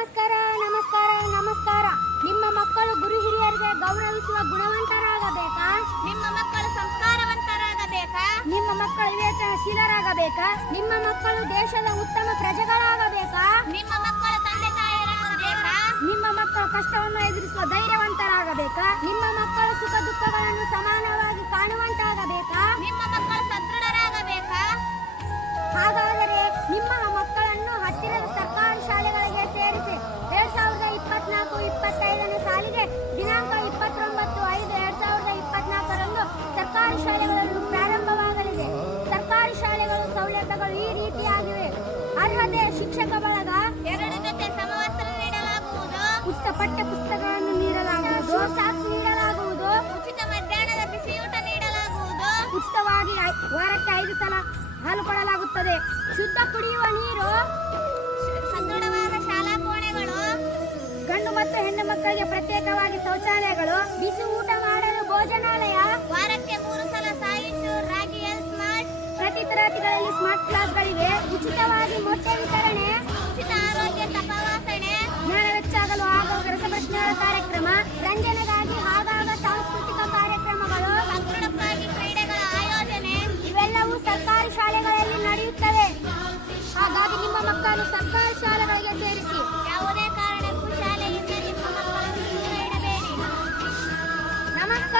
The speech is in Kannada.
ನಮಸ್ಕಾರ ನಮಸ್ಕಾರ ನಮಸ್ಕಾರ. ನಿಮ್ಮ ಮಕ್ಕಳು ಗುರು ಹಿರಿಯರಿಗೆ ಗೌರವಿಸುವ ಗುಣವಂತರಾಗಬೇಕಾ? ನಿಮ್ಮ ಮಕ್ಕಳು ಸಂಸ್ಕಾರವಂತರಾಗಬೇಕಾ? ನಿಮ್ಮ ಮಕ್ಕಳು ವಿವೇಚನಶೀಲರಾಗಬೇಕಾ? ನಿಮ್ಮ ಮಕ್ಕಳು ದೇಶದ ಉತ್ತಮ ಪ್ರಜೆಗಳಾಗಬೇಕಾ? ನಿಮ್ಮ ಮಕ್ಕಳು ತಂದೆ ತಾಯಿಯರಾಗಬೇಕಾ? ನಿಮ್ಮ ಮಕ್ಕಳು ಕಷ್ಟವನ್ನು ಎದುರಿಸುವ ಧೈರ್ಯವಂತರಾಗಬೇಕಾ? ನಿಮ್ಮ ಮಕ್ಕಳು ಸುಖ ದುಃಖಗಳನ್ನು ಅರ್ಹತೆ ಶಿಕ್ಷಕ ಬಳಗ ಎರಡು ಜೊತೆ ಸಮವಸ್ತ್ರ ನೀಡಲಾಗುವುದು. ಉಚಿತ ಪಠ್ಯ ಪುಸ್ತಕಗಳನ್ನು ನೀಡಲಾಗುವುದು ಸಾಕ್ಸ್ ನೀಡಲಾಗುವುದು. ಉಚಿತ ಮಧ್ಯಾಹ್ನದ ಬಿಸಿಯೂಟ ನೀಡಲಾಗುವುದು. ಉಚಿತವಾಗಿ ವಾರಕ್ಕೆ ಐದು ಸಲ ಹಾಲು ಕೊಡಲಾಗುತ್ತದೆ. ಶುದ್ಧ ಕುಡಿಯುವ ನೀರು ಸದೃಢವಾದ ಶಾಲಾ ಕೋಣೆಗಳು ಗಂಡು ಮತ್ತು ಹೆಣ್ಣು ಮಕ್ಕಳಿಗೆ ಪ್ರತ್ಯೇಕವಾಗಿ ಶೌಚಾಲಯಗಳು ಬಿಸಿ ಊಟ ಮಾಡಲು ಭೋಜನಾಲಯ ಇದರಲ್ಲಿ ಸ್ಮಾರ್ಟ್ ಕ್ಲಾಸ್ಗಳಿವೆ ಉಚಿತವಾಗಿ ಮೊಟ್ಟೆ ವಿತರಣೆ, ಉಚಿತ ಆರೋಗ್ಯ ತಪಾಸಣೆ, ಜ್ಞಾನ ಹೆಚ್ಚಾಗಲು ಆಗುವ ರಸಪ್ರಶ್ನೆ ಕಾರ್ಯಕ್ರಮ, ರಂಜನೆಗಾಗಿ ಆಗಾಗ ಸಾಂಸ್ಕೃತಿಕ ಕಾರ್ಯಕ್ರಮಗಳು, ಸಂಪೂರ್ಣವಾಗಿ ಕ್ರೀಡೆಗಳ ಆಯೋಜನೆ, ಇವೆಲ್ಲವೂ ಸರ್ಕಾರಿ ಶಾಲೆಗಳಲ್ಲಿ ನಡೆಯುತ್ತವೆ. ಹಾಗಾಗಿ ನಿಮ್ಮ ಮಕ್ಕಳು ಸರ್ಕಾರಿ ಶಾಲೆಗಳಿಗೆ ಸೇರಿಸಿ. ಯಾವುದೇ ಕಾರಣಕ್ಕೂ ಶಾಲೆಯಿಂದ ನಿಮ್ಮ ಮಕ್ಕಳು ನಮಸ್ಕಾರ.